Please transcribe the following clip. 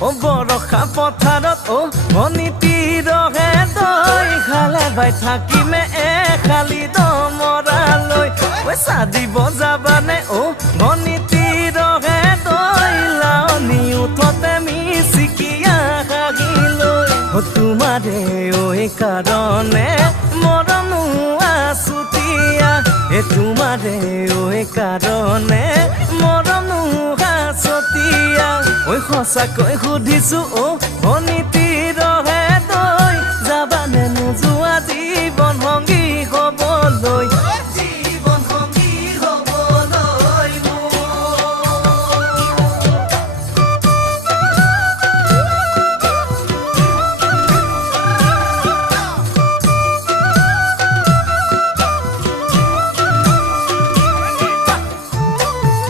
বৰষা পথাৰত ভনীতি ৰহে দৈ খালে বাই থাকিমে খালি দমৰালৈ পইচা দিব যাবানে ভনীতি ৰহে দৈ লাৱনি উঠতে মিচিকিয়া হাগিলৈ তোমাৰে কাৰণে মৰমো আছুতীয়া তোমাৰে কাৰণে মৰমো আছতীয়া সঁচাকৈ সুধিছো ভনী